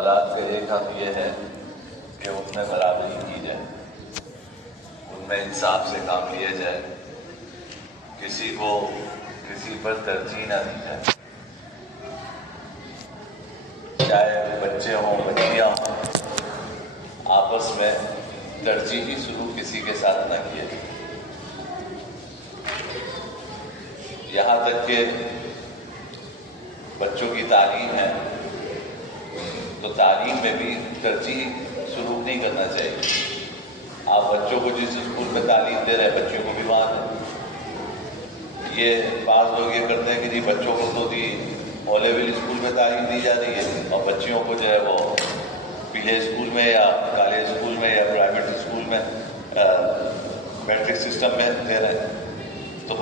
اولاد کا ایک حق یہ ہے کہ ان میں برابری کی جائے، ان میں انصاف سے کام لیا جائے، کسی کو کسی پر ترجیح نہ دی جائے، چاہے بچے ہوں بچیاں ہوں، آپس میں ترجیحی سلوک کسی کے ساتھ نہ کیا جائے۔ یہاں تک کہ بچوں کی تعلیم ہے تو تعلیم میں بھی ترجیحی سلوک نہیں کرنا چاہیے۔ آپ بچوں کو جس اسکول میں تعلیم دے رہے ہیں بچوں کو بھی وہاں دیں۔ یہ بعض لوگ یہ کرتے ہیں کہ جی بچوں کو تو او لیول اسکول میں تعلیم دی جا رہی ہے اور بچیوں کو جو ہے وہ پیلے اسکول میں یا کالج اسکول میں یا پرائیویٹ اسکول میں میٹرک سسٹم میں دے رہے ہیں، تو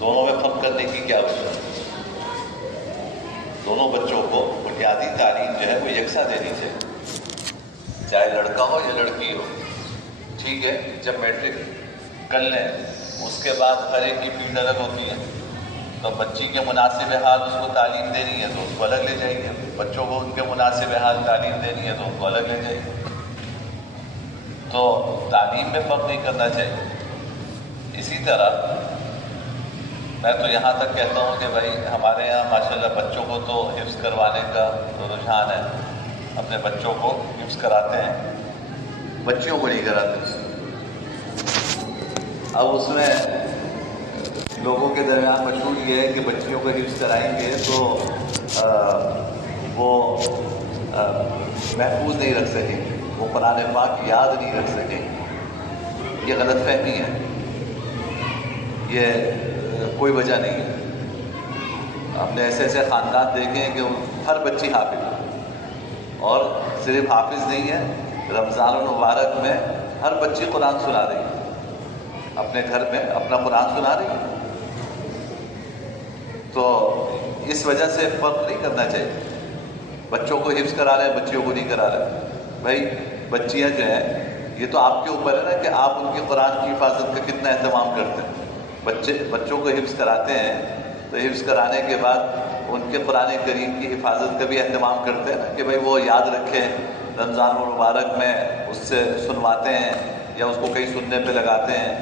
دونوں میں فرق کرنے کی کیا ضرورت ہے؟ دونوں بچوں کو بنیادی تعلیم جو ہے وہ یکساں دینی چاہیے، چاہے لڑکا ہو یا لڑکی ہو۔ ٹھیک ہے، جب میٹرک کر لیں اس کے بعد ہر ایک کی فیلڈ الگ ہوتی ہے، تو بچی کے مناسب حال اس کو تعلیم دینی ہے تو اس کو الگ لے جائیں گے، بچوں کو ان کے مناسب حال تعلیم دینی ہے تو ان کو الگ لے جائیں گے۔ تو تعلیم میں فرق نہیں کرنا چاہیے۔ اسی طرح میں تو یہاں تک کہتا ہوں کہ بھائی ہمارے یہاں ماشاءاللہ بچوں کو تو حفظ کروانے کا رجحان ہے، اپنے بچوں کو حفظ کراتے ہیں، بچیوں کو نہیں کراتے۔ اب اس میں لوگوں کے درمیان مشہور یہ ہے کہ بچیوں کو حفظ کرائیں گے تو وہ محفوظ نہیں رکھ سکیں گے، وہ قرآن پاک یاد نہیں رکھ سکیں گے۔ یہ غلط فہمی ہے، یہ کوئی وجہ نہیں ہے۔ ہم نے ایسے ایسے خاندان دیکھے ہیں کہ ہر بچی حافظ ہے، اور صرف حافظ نہیں ہے، رمضان المبارک میں ہر بچی قرآن سنا رہی ہے، اپنے گھر میں اپنا قرآن سنا رہی ہے۔ تو اس وجہ سے فرق نہیں کرنا چاہیے، بچوں کو حفظ کرا رہے ہیں بچیوں کو نہیں کرا رہے۔ بھائی بچیاں جو ہیں یہ تو آپ کے اوپر ہے نا کہ آپ ان کی قرآن کی حفاظت کا کتنا اہتمام کرتے ہیں۔ بچوں کو حفظ کراتے ہیں تو حفظ کرانے کے بعد ان کے قرآن کریم کی حفاظت کا بھی اہتمام کرتے ہیں نا کہ بھائی وہ یاد رکھیں، رمضان المبارک میں اس سے سنواتے ہیں یا اس کو کہیں سننے پہ لگاتے ہیں،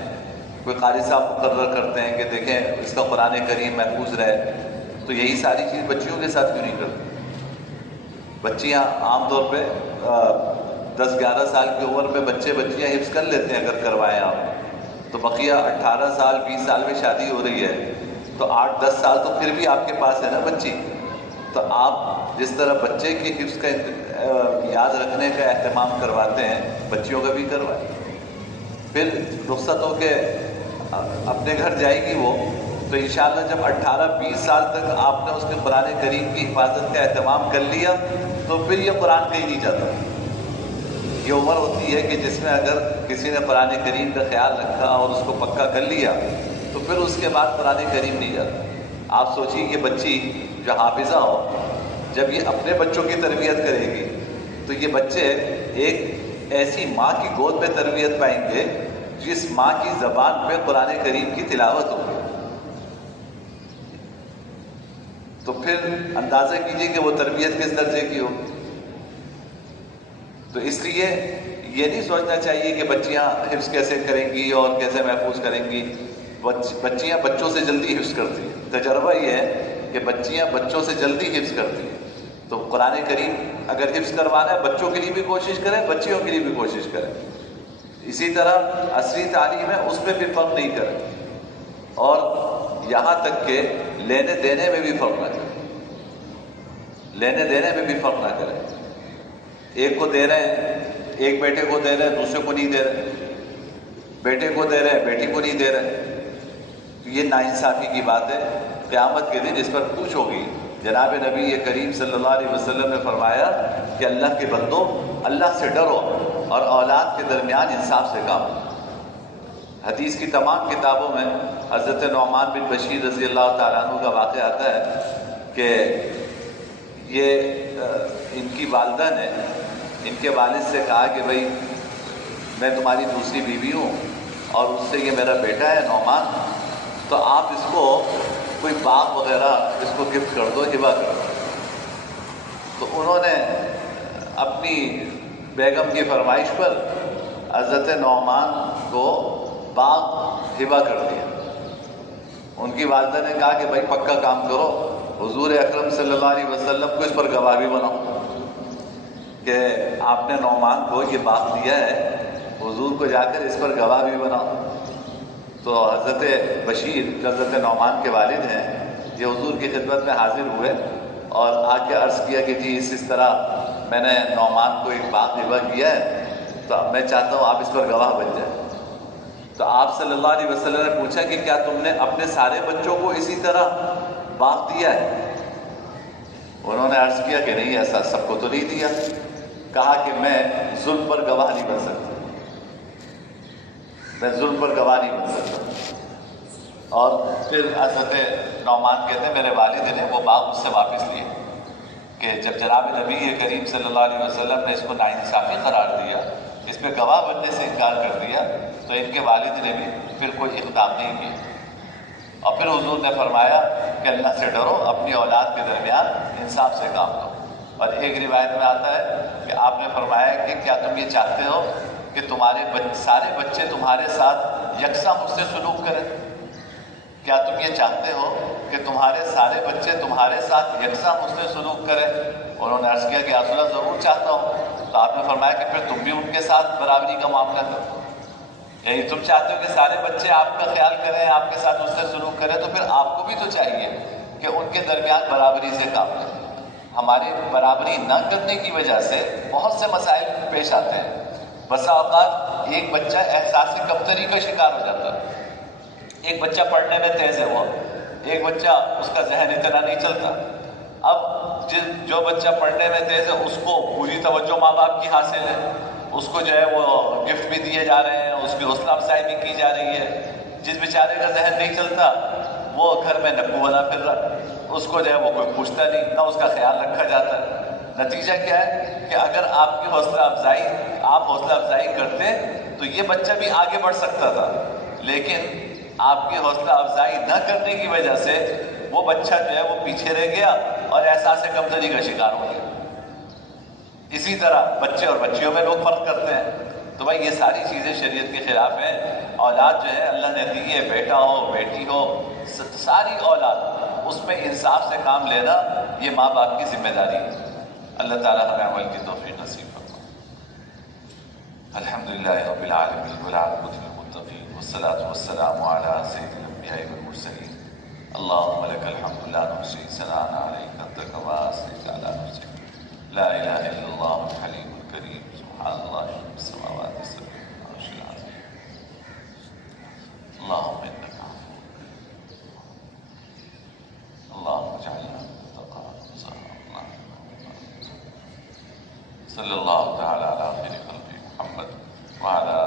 کوئی قاری صاحب مقرر کرتے ہیں کہ دیکھیں اس کا قرآن کریم محفوظ رہے۔ تو یہی ساری چیز بچیوں کے ساتھ کیوں نہیں کرتے؟ بچیاں عام طور پہ 10-11 سال کی عمر میں بچیاں حفظ کر لیتے ہیں اگر کروائیں آپ، تو بقیہ 18 سال 20 سال میں شادی ہو رہی ہے تو 8-10 سال تو پھر بھی آپ کے پاس ہے نا بچی۔ تو آپ جس طرح بچے کے حفظ کا یاد رکھنے کا اہتمام کرواتے ہیں بچیوں کا بھی کروائیں۔ پھر رخصت ہو کے اپنے گھر جائے گی وہ، تو انشاءاللہ جب 18-20 سال تک آپ نے اس کے قرآن کریم کی حفاظت کا اہتمام کر لیا تو پھر یہ قرآن کہیں نہیں جاتا۔ یہ عمر ہوتی ہے کہ جس میں اگر کسی نے قرآن کریم کا خیال رکھا اور اس کو پکا کر لیا تو پھر اس کے بعد قرآن کریم نہیں جاتا۔ آپ سوچیے کہ بچی جو حافظہ ہو، جب یہ اپنے بچوں کی تربیت کرے گی تو یہ بچے ایک ایسی ماں کی گود میں تربیت پائیں گے جس ماں کی زبان پہ قرآن کریم کی تلاوت ہوگی۔ تو پھر اندازہ کیجئے کہ وہ تربیت کس درجے کی ہو۔ تو اس لیے یہ نہیں سوچنا چاہیے کہ بچیاں حفظ کیسے کریں گی اور کیسے محفوظ کریں گی۔ بچیاں بچوں سے جلدی حفظ کرتی ہیں، تجربہ یہ ہے کہ بچیاں بچوں سے جلدی حفظ کرتی ہیں۔ تو قرآن کریم اگر حفظ کروانا ہے بچوں کے لیے بھی کوشش کریں، بچیوں کے لیے بھی کوشش کریں۔ اسی طرح عصری تعلیم ہے، اس میں بھی فرق نہیں کریں، اور یہاں تک کہ لینے دینے میں بھی فرق نہ کریں، لینے دینے میں بھی فرق نہ کریں۔ ایک کو دے رہے ہیں، ایک بیٹے کو دے رہے ہیں دوسرے کو نہیں دے رہے، بیٹے کو دے رہے ہیں بیٹی کو نہیں دے رہے، تو یہ ناانصافی کی بات ہے۔ قیامت کے دن اس پر پوچھ ہوگی۔ جناب نبی کریم صلی اللہ علیہ وسلم نے فرمایا کہ اللہ کے بندو اللہ سے ڈرو اور اولاد کے درمیان انصاف سے کام۔ حدیث کی تمام کتابوں میں حضرت نعمان بن بشیر رضی اللہ تعالیٰ عنہ کا واقعہ آتا ہے کہ یہ ان کی والدہ نے ان کے والد سے کہا کہ بھائی میں تمہاری دوسری بیوی ہوں اور اس سے یہ میرا بیٹا ہے نعمان، تو آپ اس کو کوئی باغ وغیرہ اس کو گفٹ کر دو، ہبہ کر دو۔ تو انہوں نے اپنی بیگم کی فرمائش پر حضرت نعمان کو باغ ہبہ کر دیا. ان کی والدہ نے کہا کہ بھائی پکا کام کرو، حضور اکرم صلی اللہ علیہ وسلم کو اس پر گواہ بھی بناؤ کہ آپ نے نعمان کو یہ باغ دیا ہے، حضور کو جا کر اس پر گواہ بھی بناؤ. تو حضرت بشیر جو حضرت نعمان کے والد ہیں، یہ حضور کی خدمت میں حاضر ہوئے اور آ کے عرض کیا کہ جی اس طرح میں نے نعمان کو ایک باغ ہبہ کیا ہے، تو اب میں چاہتا ہوں آپ اس پر گواہ بن جائیں. تو آپ صلی اللہ علیہ وسلم نے پوچھا کہ کیا تم نے اپنے سارے بچوں کو اسی طرح باغ دیا ہے؟ انہوں نے عرض کیا کہ نہیں، ایسا سب کو تو نہیں دیا. کہا کہ میں ظلم پر گواہ نہیں بن سکتا، میں ظلم پر گواہ نہیں بن سکتا. اور پھر حضرت نعمان کہتے ہیں میرے والد نے وہ باغ مجھ سے واپس لیے کہ جب جناب نبی کریم صلی اللہ علیہ وسلم نے اس کو ناانصافی قرار دیا، اس پہ گواہ بننے سے انکار کر دیا، تو ان کے والد نے بھی پھر کوئی اقدام نہیں کیا. اور پھر حضور نے فرمایا کہ اللہ سے ڈرو، اپنی اولاد کے درمیان انصاف سے کام کرو. اور ایک روایت میں آتا ہے کہ آپ نے فرمایا کہ کیا تم یہ چاہتے ہو کہ تمہارے سارے بچے تمہارے ساتھ یکساں مجھ سے سلوک کریں؟ کیا تم یہ چاہتے ہو کہ تمہارے سارے بچے تمہارے ساتھ یکساں مجھ سے سلوک کریں؟ انہوں نے عرض کیا کہ رسول اللہ ضرور چاہتا ہوں. تو آپ نے فرمایا کہ پھر تم بھی ان کے ساتھ برابری کا معاملہ کرو. یعنی تم چاہتے ہو کہ سارے بچے آپ کا خیال کریں، آپ کے ساتھ اس سے سلوک کریں، تو پھر آپ کو بھی تو چاہیے کہ ان کے درمیان برابری سے کام کریں. ہماری برابری نہ کرنے کی وجہ سے بہت سے مسائل پیش آتے ہیں. بسا اوقات ایک بچہ احساسی کمتری کا شکار ہو جاتا ہے. ایک بچہ پڑھنے میں تیز ہے، وہ ایک بچہ اس کا ذہن اتنا نہیں چلتا. اب جو بچہ پڑھنے میں تیز ہے اس کو پوری توجہ ماں باپ کی حاصل ہے، اس کو جو ہے وہ گفٹ بھی دیے جا رہے ہیں، اس کی حوصلہ افزائی بھی کی جا رہی ہے. جس بیچارے کا ذہن نہیں چلتا وہ گھر میں نپو بنا پھر رہا، اس کو جو ہے وہ کوئی پوچھتا نہیں، نہ اس کا خیال رکھا جاتا ہے. نتیجہ کیا ہے کہ اگر آپ کی حوصلہ افزائی کرتے تو یہ بچہ بھی آگے بڑھ سکتا تھا، لیکن آپ کی حوصلہ افزائی نہ کرنے کی وجہ سے وہ بچہ جو ہے وہ پیچھے رہ گیا اور احساس کمتری کا شکار ہو گیا. اسی طرح بچے اور بچیوں میں لوگ فرق کرتے ہیں. تو بھائی یہ ساری چیزیں شریعت کے خلاف ہیں. اولاد جو ہے اللہ نے دی ہے، بیٹا ہو بیٹی ہو، ساری اولاد، اس میں انصاف سے کام لینا یہ ماں باپ کی ذمہ داری ہے. اللہ تعالیٰ ہمیں عمل کی توفیق نصیب فرمائے. الحمدللہ رب العالمین والعاقبۃ للمتقین والصلاة والسلام علی سید الانبیاء والمرسلین. اللهم لك الحمد لا نحصي ثناء عليك انت كما اثنيت على نفسك. لا اله الا الله الحليم الكريم. سبحان الله رب السماوات السبع والعرش العظيم. اللهم انك عفو، اللهم اجعلنا صلی اللہ تعالی علی خیر خلق محمد وعلی